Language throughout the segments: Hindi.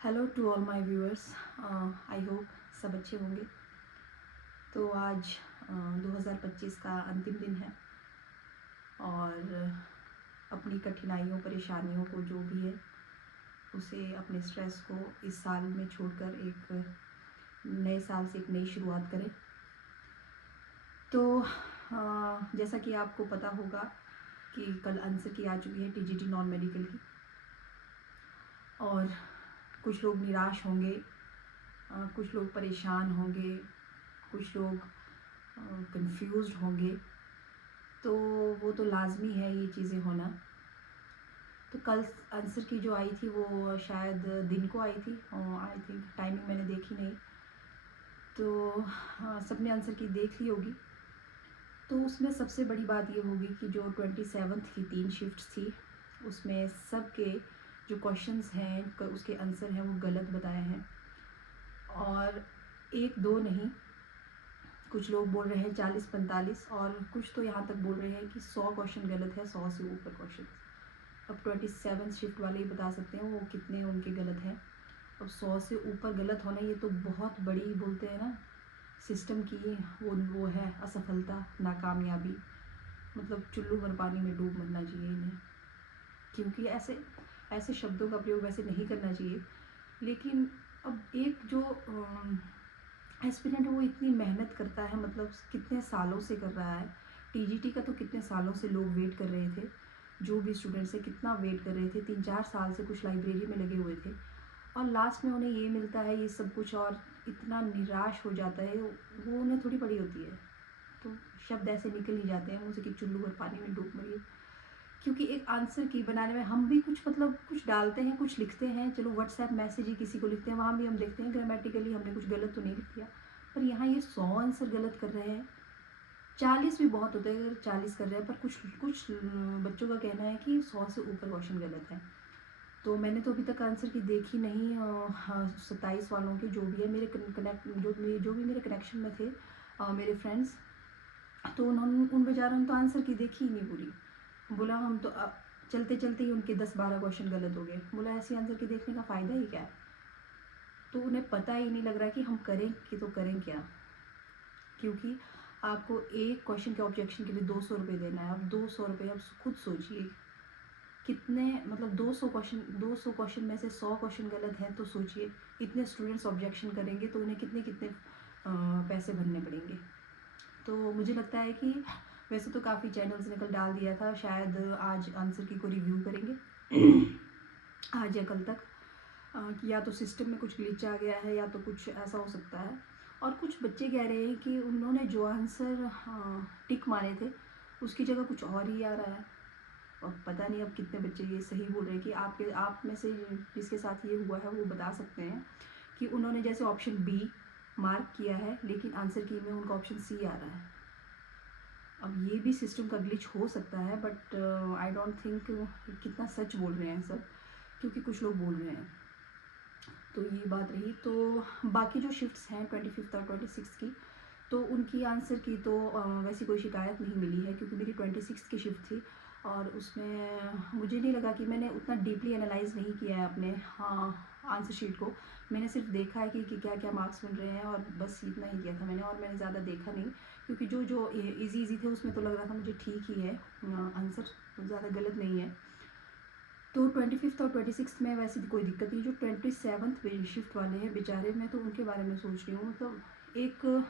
Hello to all my viewers, I hope सब अच्छे होंगे। तो आज 2025 का अंतिम दिन है और अपनी कठिनाइयों परेशानियों को जो भी है उसे अपने स्ट्रेस को इस साल में छोड़कर एक नए साल से एक नई शुरुआत करें। तो जैसा कि आपको पता होगा कि कल आंसर की आ चुकी है टीजीटी नॉन मेडिकल की, और कुछ लोग निराश होंगे, कुछ लोग परेशान होंगे, कुछ लोग कंफ्यूज्ड होंगे। तो वो तो लाजमी है ये चीज़ें होना। तो कल आंसर की जो आई थी वो शायद दिन को आई थी, आई थिंक टाइमिंग मैंने देखी नहीं। तो सबने आंसर की देख ली होगी। तो उसमें सबसे बड़ी बात ये होगी कि जो 27th की 3 शिफ्ट्स थी उसमें सब के जो क्वेश्चंस हैं उसके आंसर हैं वो गलत बताए हैं, और एक दो नहीं, कुछ लोग बोल रहे हैं 40-45, और कुछ तो यहाँ तक बोल रहे हैं कि 100 क्वेश्चन गलत है, 100 से ऊपर क्वेश्चन। अब 27 शिफ्ट वाले ही बता सकते हैं वो कितने उनके गलत हैं। अब 100 से ऊपर गलत होना ये तो बहुत बड़ी, बोलते हैं ना, सिस्टम की वो है असफलता, नाकामयाबी। मतलब चुल्लू भर पानी में डूब मरना चाहिए इन्हें, क्योंकि ऐसे ऐसे शब्दों का प्रयोग वैसे नहीं करना चाहिए। लेकिन अब एक जो एस्पिरेंट है वो इतनी मेहनत करता है, मतलब कितने सालों से कर रहा है। टीजीटी का तो कितने सालों से लोग वेट कर रहे थे, जो भी स्टूडेंट्स है कितना वेट कर रहे थे, 3-4 साल से कुछ लाइब्रेरी में लगे हुए थे, और लास्ट में उन्हें ये मिलता है ये सब कुछ, और इतना निराश हो जाता है वो उन्हें थोड़ी पड़ी होती है। तो शब्द ऐसे निकल ही जाते हैं मुँह से कि चुल्लू और पानी में डूब मरिए। क्योंकि एक आंसर की बनाने में हम भी कुछ, मतलब कुछ डालते हैं, कुछ लिखते हैं, चलो व्हाट्सएप मैसेज ही किसी को लिखते हैं, वहाँ भी हम देखते हैं ग्रामेटिकली हमने कुछ गलत तो नहीं लिख दिया। पर यहाँ ये 100 आंसर गलत कर रहे हैं। 40 भी बहुत होते हैं अगर 40 कर रहे हैं, पर कुछ कुछ बच्चों का कहना है कि 100 से ऊपर क्वेश्चन गलत है। तो मैंने तो अभी तक आंसर की देखी नहीं। हाँ, 27 वालों के जो भी है मेरे जो भी मेरे कनेक्शन में थे, मेरे फ्रेंड्स, तो उन्होंने उन बेचारों ने तो आंसर की देखी ही नहीं पूरी। बोला हम तो चलते चलते ही उनके 10-12 क्वेश्चन गलत हो गए। बोला ऐसे आंसर के देखने का फ़ायदा ही क्या है। तो उन्हें पता ही नहीं लग रहा कि हम करें कि तो करें क्या, क्योंकि आपको एक क्वेश्चन के ऑब्जेक्शन के लिए 200 रुपये देना है। अब 200 रुपये, अब खुद सोचिए कितने, मतलब 200 क्वेश्चन में से 100 क्वेश्चन गलत हैं, तो सोचिए इतने स्टूडेंट्स ऑब्जेक्शन करेंगे तो उन्हें कितने कितने पैसे भरने पड़ेंगे। तो मुझे लगता है कि वैसे तो काफ़ी चैनल्स ने कल डाल दिया था, शायद आज आंसर की को रिव्यू करेंगे आज या कल तक, कि या तो सिस्टम में कुछ ग्लिच आ गया है या तो कुछ ऐसा हो सकता है। और कुछ बच्चे कह रहे हैं कि उन्होंने जो आंसर टिक मारे थे उसकी जगह कुछ और ही आ रहा है। अब पता नहीं अब कितने बच्चे ये सही बोल रहे हैं कि आप में से जिसके साथ ये हुआ है वो बता सकते हैं कि उन्होंने जैसे ऑप्शन बी मार्क किया है लेकिन आंसर की में उनका ऑप्शन सी आ रहा है। अब ये भी सिस्टम का ग्लिच हो सकता है, बट आई डोंट थिंक कितना सच बोल रहे हैं सब, क्योंकि कुछ लोग बोल रहे हैं। तो ये बात रही। तो बाकी जो शिफ्ट्स हैं 25th और 26th की, तो उनकी आंसर की तो वैसी कोई शिकायत नहीं मिली है, क्योंकि मेरी 26th की शिफ्ट थी और उसमें मुझे नहीं लगा कि मैंने उतना डीपली एनालाइज नहीं किया है अपने आंसर शीट को। मैंने सिर्फ देखा है कि क्या क्या मार्क्स मिल रहे हैं, और बस इतना ही किया था मैंने, और मैंने ज़्यादा देखा नहीं, क्योंकि जो जो इजी थे उसमें तो लग रहा था मुझे ठीक ही है आंसर, ज़्यादा गलत नहीं है। तो 25th और 26th में वैसे कोई दिक्कत नहीं। जो 27th शिफ्ट वाले हैं बेचारे, मैं तो उनके बारे में सोच रही हूँ। मतलब एक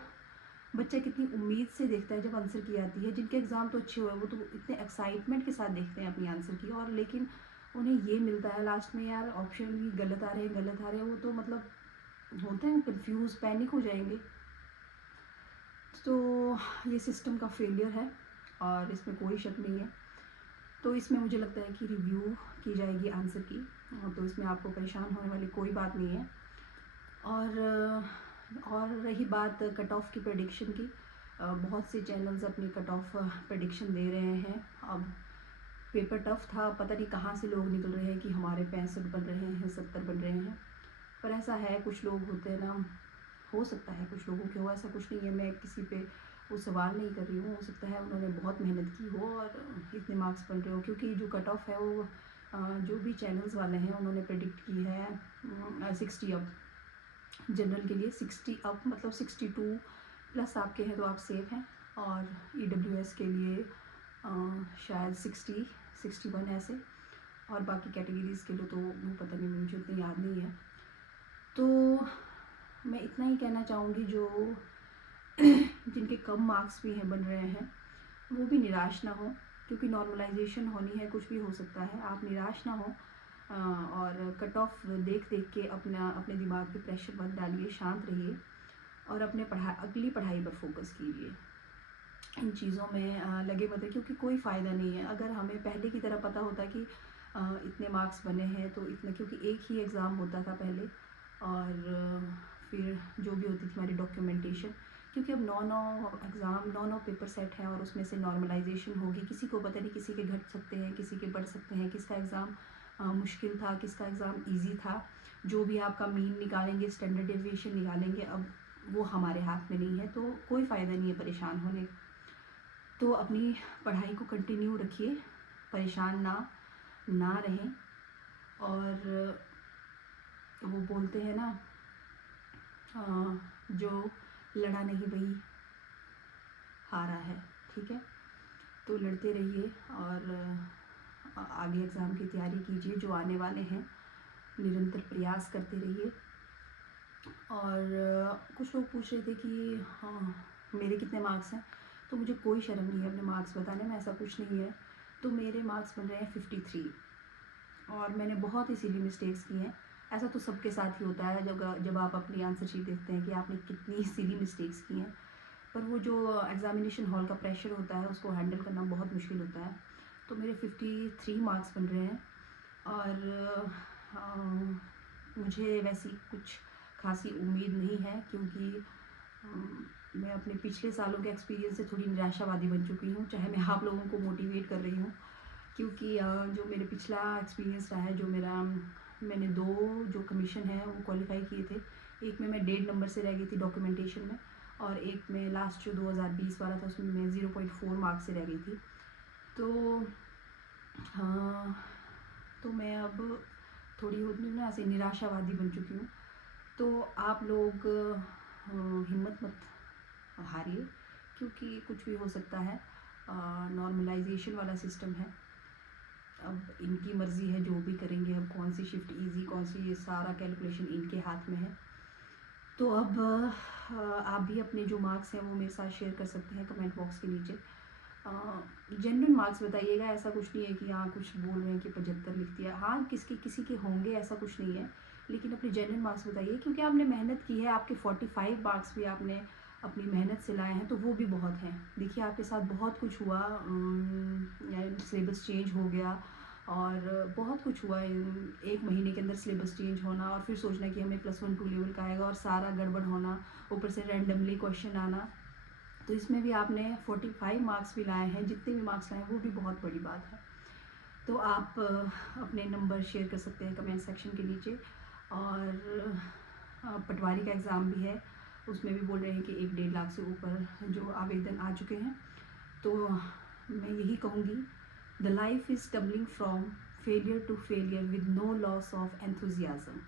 बच्चा कितनी उम्मीद से देखता है जब आंसर की आती है, जिनके एग्ज़ाम तो अच्छे हुए वो तो इतने एक्साइटमेंट के साथ देखते हैं अपनी आंसर की, और लेकिन उन्हें ये मिलता है लास्ट में, यार ऑप्शन भी गलत आ रहे हैं, वो तो मतलब होते हैं कंफ्यूज, पैनिक हो जाएंगे। तो ये सिस्टम का फेलियर है और इसमें कोई शक नहीं है। तो इसमें मुझे लगता है कि रिव्यू की जाएगी आंसर की, तो इसमें आपको परेशान होने वाली कोई बात नहीं है। और रही बात कट ऑफ की प्रेडिक्शन की, बहुत से चैनल्स अपनी कट ऑफ प्रेडिक्शन दे रहे हैं। अब पेपर टफ था, पता नहीं कहाँ से लोग निकल रहे हैं कि हमारे 65 बन रहे हैं, 70 बन रहे हैं। पर ऐसा है, कुछ लोग होते हैं ना, हो सकता है कुछ लोगों के हो, ऐसा कुछ नहीं है। मैं किसी पे वो सवाल नहीं कर रही हूँ, हो सकता है उन्होंने बहुत मेहनत की हो और इतने मार्क्स बन रहे हो, क्योंकि जो कट ऑफ है वो जो भी चैनल्स वाले हैं उन्होंने प्रेडिक्ट की है 60 अप, जनरल के लिए 60 अप मतलब 62 प्लस आपके हैं तो आप सेफ हैं, और EWS के लिए शायद 60 61 ऐसे, और बाकी कैटेगरीज़ के लिए तो वो पता नहीं, मुझे उतनी याद नहीं है। तो मैं इतना ही कहना चाहूँगी, जो जिनके कम मार्क्स भी हैं बन रहे हैं वो भी निराश ना हो, क्योंकि नॉर्मलाइजेशन होनी है, कुछ भी हो सकता है, आप निराश ना हो। और कट ऑफ देख देख के अपने दिमाग पे प्रेशर मत डालिए, शांत रहिए और अपने अगली पढ़ाई पर फोकस कीजिए। इन चीज़ों में लगे मत रहिए, क्योंकि कोई फ़ायदा नहीं है। अगर हमें पहले की तरह पता होता कि इतने मार्क्स बने हैं तो इतने, क्योंकि एक ही एग्ज़ाम होता था पहले, और फिर जो भी होती थी हमारी डॉक्यूमेंटेशन, क्योंकि अब 9 पेपर सेट हैं और उसमें से नॉर्मलाइजेशन होगी। किसी को पता नहीं, किसी के घट सकते हैं, किसी के बढ़ सकते हैं, किसका एग्ज़ाम मुश्किल था, किसका एग्ज़ाम ईजी था। जो भी आपका मीन निकालेंगे, स्टैंडर्ड डेविएशन निकालेंगे, अब वो हमारे हाथ में नहीं है, तो कोई फ़ायदा नहीं है परेशान होने का। तो अपनी पढ़ाई को कंटिन्यू रखिए, परेशान ना रहें। और वो बोलते हैं ना, जो लड़ा नहीं वही हारा है, ठीक है। तो लड़ते रहिए और आगे एग्ज़ाम की तैयारी कीजिए, जो आने वाले हैं निरंतर प्रयास करते रहिए। और कुछ लोग पूछ रहे थे कि हाँ मेरे कितने मार्क्स हैं, तो मुझे कोई शर्म नहीं है अपने मार्क्स बताने में, ऐसा कुछ नहीं है। तो मेरे मार्क्स बन रहे हैं 53, और मैंने बहुत ही सिली मिस्टेक्स की हैं। ऐसा तो सबके साथ ही होता है, जब आप अपनी आंसर शीट देखते हैं कि आपने कितनी सिली मिस्टेक्स की हैं, पर वो जो एग्ज़ामिनेशन हॉल का प्रेशर होता है उसको हैंडल करना बहुत मुश्किल होता है। तो मेरे 53 मार्क्स बन रहे हैं, और मुझे वैसी कुछ खासी उम्मीद नहीं है, क्योंकि मैं अपने पिछले सालों के एक्सपीरियंस से थोड़ी निराशावादी बन चुकी हूँ। चाहे मैं आप लोगों को मोटिवेट कर रही हूँ, क्योंकि जो मेरे पिछला एक्सपीरियंस रहा है, मैंने 2 जो कमीशन है वो क्वालिफाई किए थे। एक में मैं 1.5 नंबर से रह गई थी डॉक्यूमेंटेशन में, और एक में लास्ट जो 2020 वाला था उसमें मैं 0.4 मार्क्स से रह गई थी। तो तो मैं अब थोड़ी होती ना ऐसे निराशावादी बन चुकी हूँ। तो आप लोग हिम्मत मत हारिए, क्योंकि कुछ भी हो सकता है। नॉर्मलाइजेशन वाला सिस्टम है, अब इनकी मर्ज़ी है जो भी करेंगे। अब कौन सी शिफ्ट इजी, कौन सी, ये सारा कैलकुलेशन इनके हाथ में है। तो अब आप भी अपने जो मार्क्स हैं वो मेरे साथ शेयर कर सकते हैं कमेंट बॉक्स के नीचे। जेन्युइन मार्क्स बताइएगा, ऐसा कुछ नहीं है कि हाँ कुछ बोल रहे हैं कि 75 लिख दिया। हाँ किसी के होंगे, ऐसा कुछ नहीं है, लेकिन अपने जेन्युइन मार्क्स बताइए, क्योंकि आपने मेहनत की है। आपके 45 मार्क्स भी आपने अपनी मेहनत से लाए हैं, तो वो भी बहुत हैं। देखिए आपके साथ बहुत कुछ हुआ, सिलेबस चेंज हो गया और बहुत कुछ हुआ। 1 महीने के अंदर सिलेबस चेंज होना, और फिर सोचना कि हमें +1 2 लेवल का आएगा, और सारा गड़बड़ होना, ऊपर से रैंडमली क्वेश्चन आना। तो इसमें भी आपने 45 मार्क्स भी लाए हैं, जितने भी मार्क्स लाए हैं वो भी बहुत बड़ी बात है। तो आप अपने नंबर शेयर कर सकते हैं कमेंट सेक्शन के नीचे। और पटवारी का एग्ज़ाम भी है, उसमें भी बोल रहे हैं कि 1-1.5 लाख से ऊपर जो आवेदन आ चुके हैं। तो मैं यही कहूँगी, the life is tumbling from failure to failure with no loss of enthusiasm,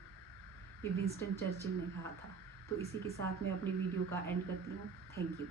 ये विंस्टन चर्चिल ने कहा था। तो इसी के साथ मैं अपनी वीडियो का एंड करती हूँ। Thank you.